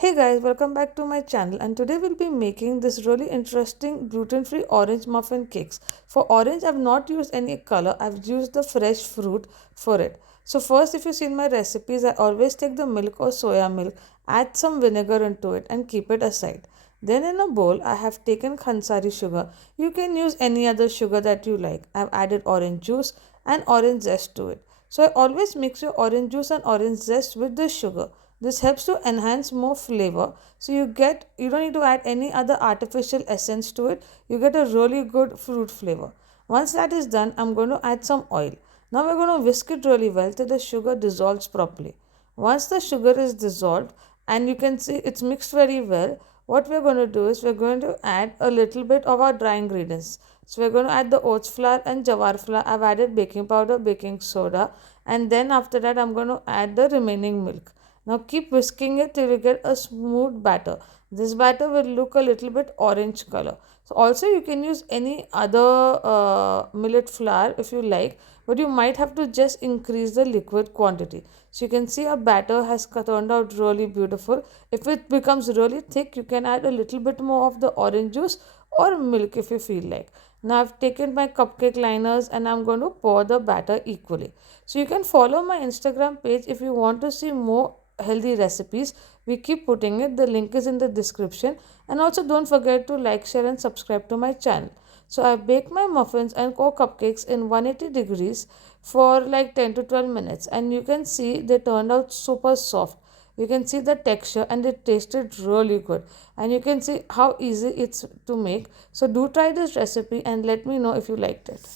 Hey guys, welcome back to my channel, and today we'll be making this really interesting gluten-free orange muffin cakes. For orange, I've not used any color, I've used the fresh fruit for it. So first, if you've seen my recipes, I always take the milk or soya milk, add some vinegar into it and keep it aside. Then in a bowl, I have taken Khandsari sugar. You can use any other sugar that you like. I've added orange juice and orange zest to it. So I always mix your orange juice and orange zest with the sugar. This helps to enhance more flavor. So you don't need to add any other artificial essence to it. You get a really good fruit flavor. Once that is done, I'm going to add some oil. Now we're going to whisk it really well till the sugar dissolves properly. Once the sugar is dissolved and you can see it's mixed very well, what we're going to do is we're going to add a little bit of our dry ingredients. So we're going to add the oats flour and jowar flour. I've added baking powder, baking soda, and then after that I'm going to add the remaining milk. Now keep whisking it till you get a smooth batter. This batter will look a little bit orange color. So also you can use any other millet flour if you like, but you might have to just increase the liquid quantity. So you can see our batter has turned out really beautiful. If it becomes really thick, you can add a little bit more of the orange juice or milk if you feel like. Now I've taken my cupcake liners and I'm going to pour the batter equally. So you can follow my Instagram page if you want to see more healthy recipes. We keep putting it. The link is in the description. And also don't forget to like, share and subscribe to my channel. So I bake my muffins and cupcakes in 180 degrees for like 10 to 12 minutes, and you can see they turned out super soft. You can see the texture and it tasted really good, and you can see how easy it's to make. So do try this recipe and let me know if you liked it.